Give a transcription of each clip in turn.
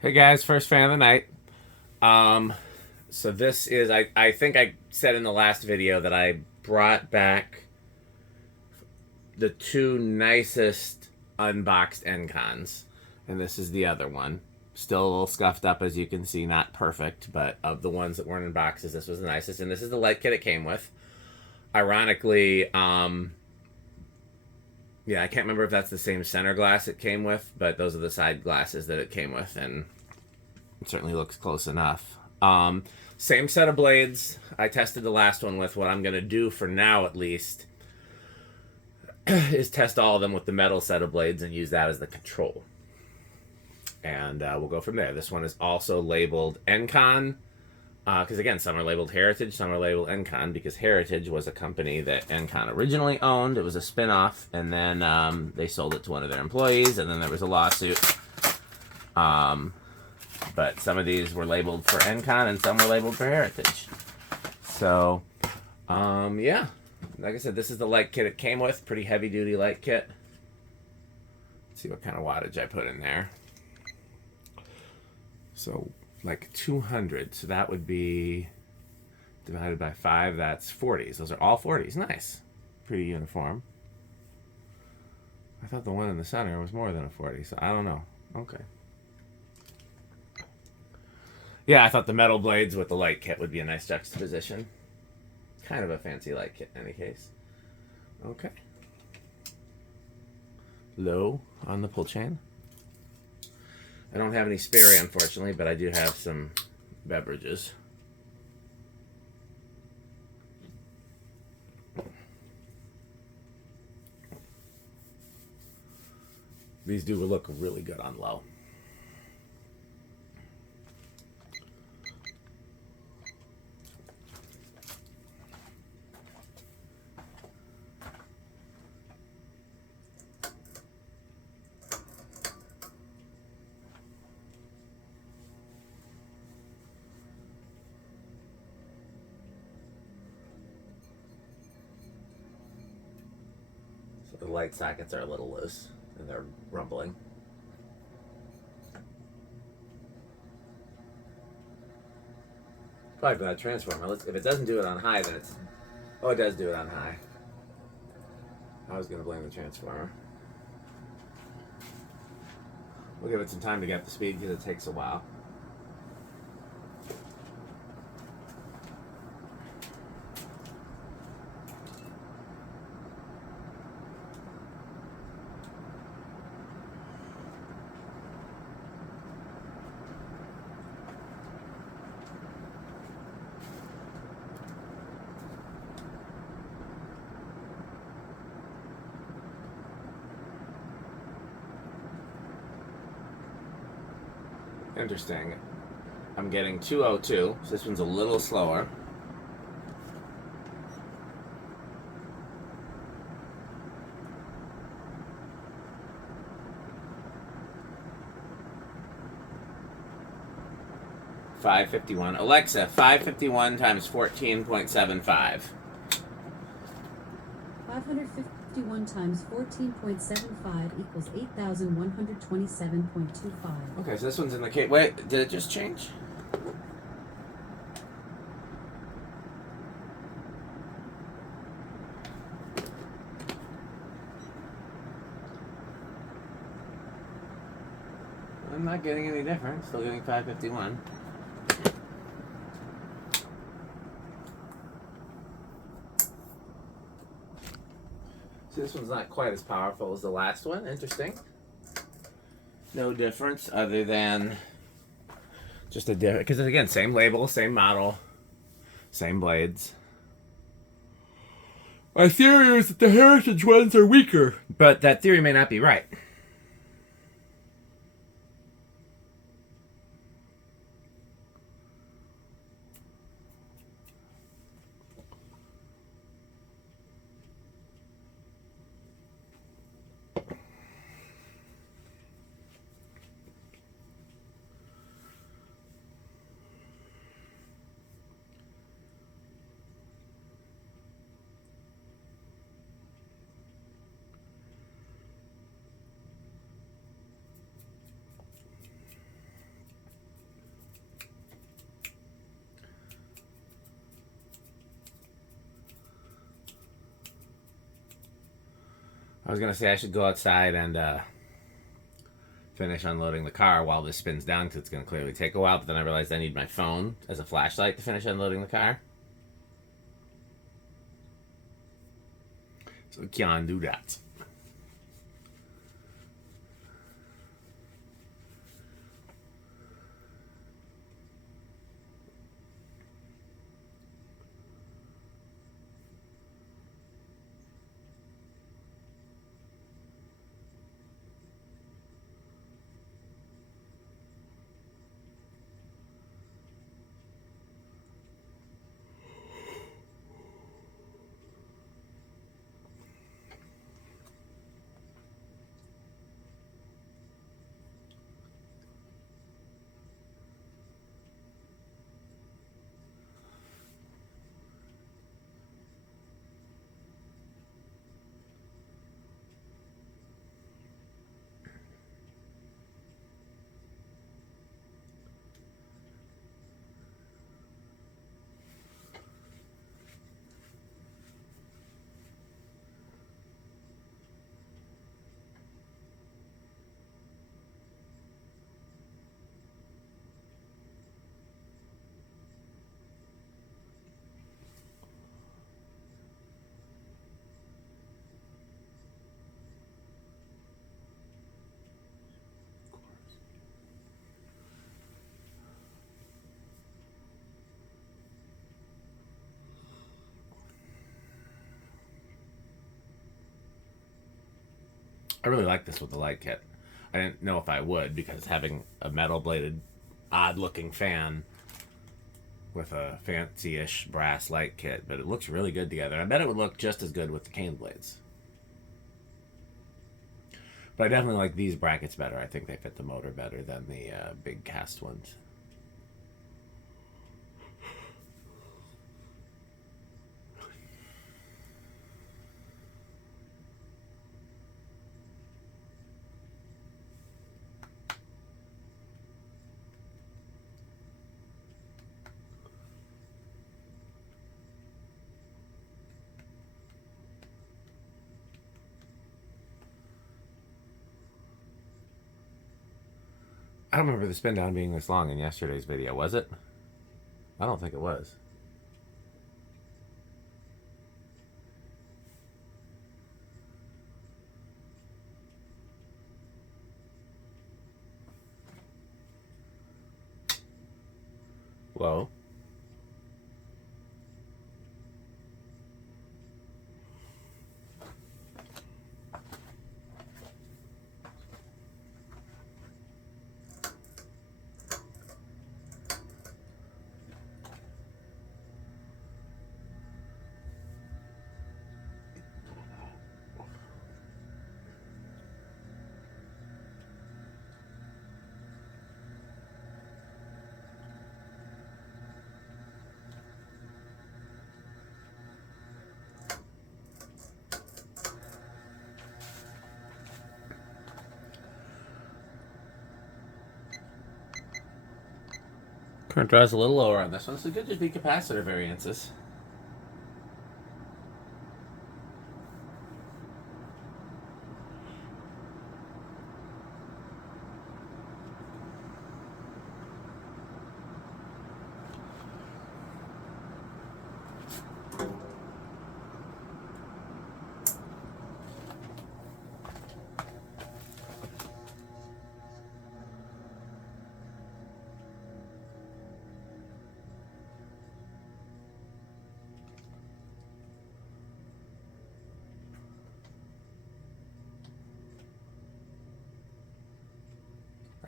Hey guys, first fan of the night. Um, so this is I think I said in the last video that I brought back the two nicest unboxed Encons, and this is the other one. Still a little scuffed up, as you can see, not perfect, but of the ones that weren't in boxes, this was the nicest, and this is the light kit it came with. Ironically, yeah, I can't remember if that's the same center glass it came with, but those are the side glasses that it came with, and it certainly looks close enough. Same set of blades I tested the last one with. What I'm going to do for now, at least, is test all of them with the metal set of blades and use that as the control. And we'll go from there. This one is also labeled Encon, because again, some are labeled Heritage, some are labeled Encon, because Heritage was a company that Encon originally owned. It was a spin-off, and then they sold it to one of their employees, and then there was a lawsuit. But some of these were labeled for Encon and some were labeled for Heritage. So, yeah. Like I said, this is the light kit it came with. Pretty heavy duty light kit. Let's see what kind of wattage I put in there. So, like 200. So that would be divided by 5. That's 40s. Those are all 40s. Nice. Pretty uniform. I thought the one in the center was more than a 40, so I don't know. Okay. Yeah, I thought the metal blades with the light kit would be a nice juxtaposition. Kind of a fancy light kit in any case. Okay. Low on the pull chain. I don't have any Sperry, unfortunately, but I do have some beverages. These do look really good on low. So the light sockets are a little loose and they're rumbling. Probably for that transformer. If it doesn't do it on high, then it's... Oh, it does do it on high. I was going to blame the transformer. We'll give it some time to get up to speed because it takes a while. Interesting. I'm getting 202, so this one's a little slower. $551. Alexa, 551 times 14.75. 551 times 14.75 equals 8,127.25. Okay, so this one's in the case. Wait, did it just change? I'm not getting any different. Still getting 551. See, this one's not quite as powerful as the last one. Interesting. No difference other than just a different, because again, same label, same model, same blades. My theory is that the Heritage ones are weaker, but that theory may not be right. I was gonna say I should go outside and finish unloading the car while this spins down because it's gonna clearly take a while. But then I realized I need my phone as a flashlight to finish unloading the car. So can't do that. I really like this with the light kit. I didn't know if I would because having a metal bladed, odd looking fan with a fancy-ish brass light kit, but it looks really good together. I bet it would look just as good with the cane blades. But I definitely like these brackets better. I think they fit the motor better than the big cast ones. I don't remember the spin down being this long in yesterday's video, was it? I don't think it was. Whoa. Current draw is a little lower on this one, so it could just be capacitor variances.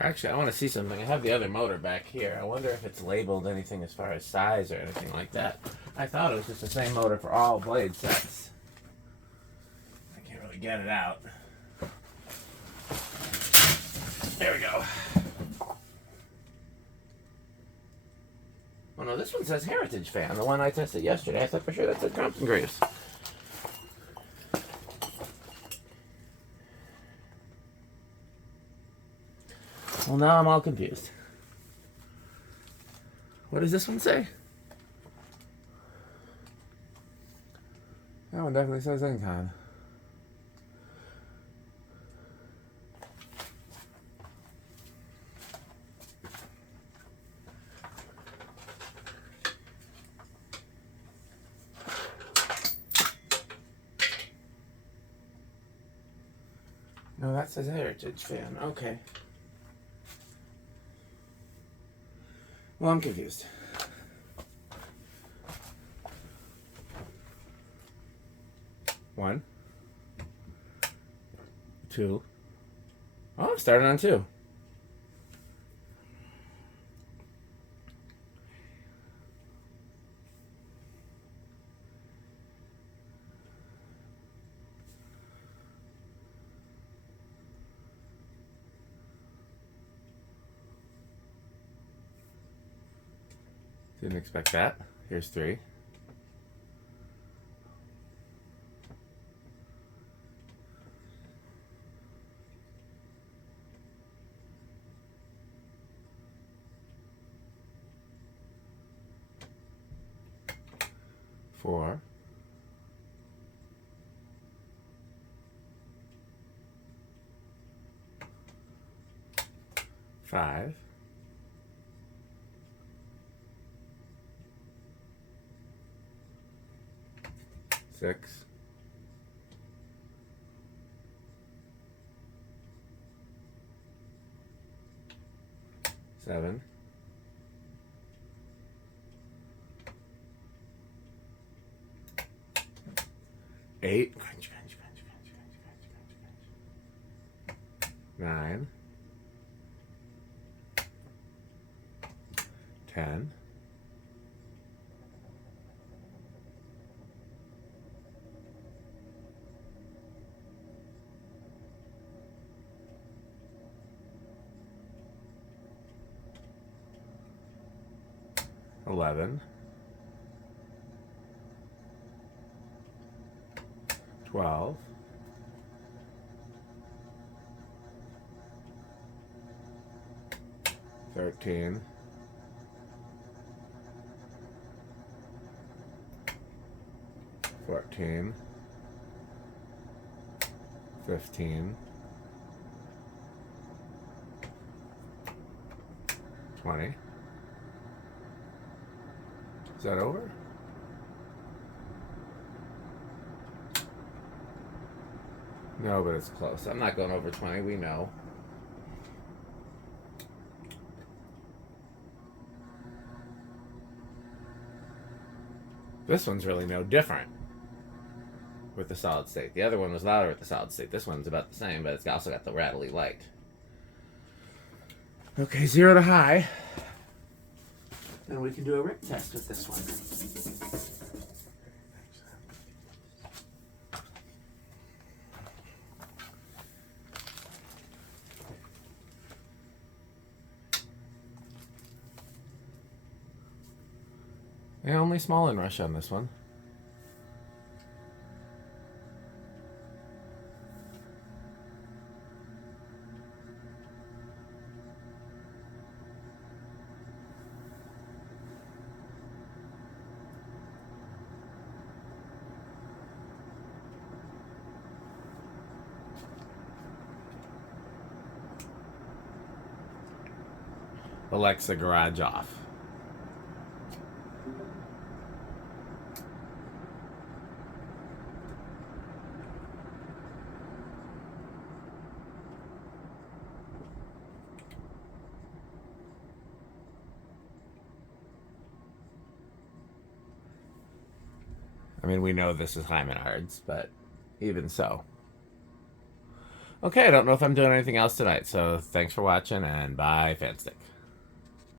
Actually, I want to see something. I have the other motor back here. I wonder if it's labeled anything as far as size or anything like that. I thought it was just the same motor for all blade sets. I can't really get it out. There we go. Oh no, this one says Heritage Fan. The one I tested yesterday, I thought for sure that said Crompton Greaves. Well, now I'm all confused. What does this one say? That one definitely says Encon. No, that says Heritage fan. Okay. Well, I'm confused. One. Two. Oh, I'm starting on two. Didn't expect that. Here's three. Four. Five. Six. Seven. Eight. Crunch, crunch, crunch, crunch, crunch, crunch, crunch. Nine. 10. 11. 12. 13. 14. 15. 20. Is that over? No, but it's close. I'm not going over 20, we know. This one's really no different with the solid state. The other one was louder with the solid state. This one's about the same, but it's also got the rattly light. Okay, 0 to high. And we can do a rip test with this one. Yeah, only small inrush on this one. Alexa, garage off. I mean, we know this is Hymenhard's, but even so. Okay, I don't know if I'm doing anything else tonight, so thanks for watching, and bye, Fanstick.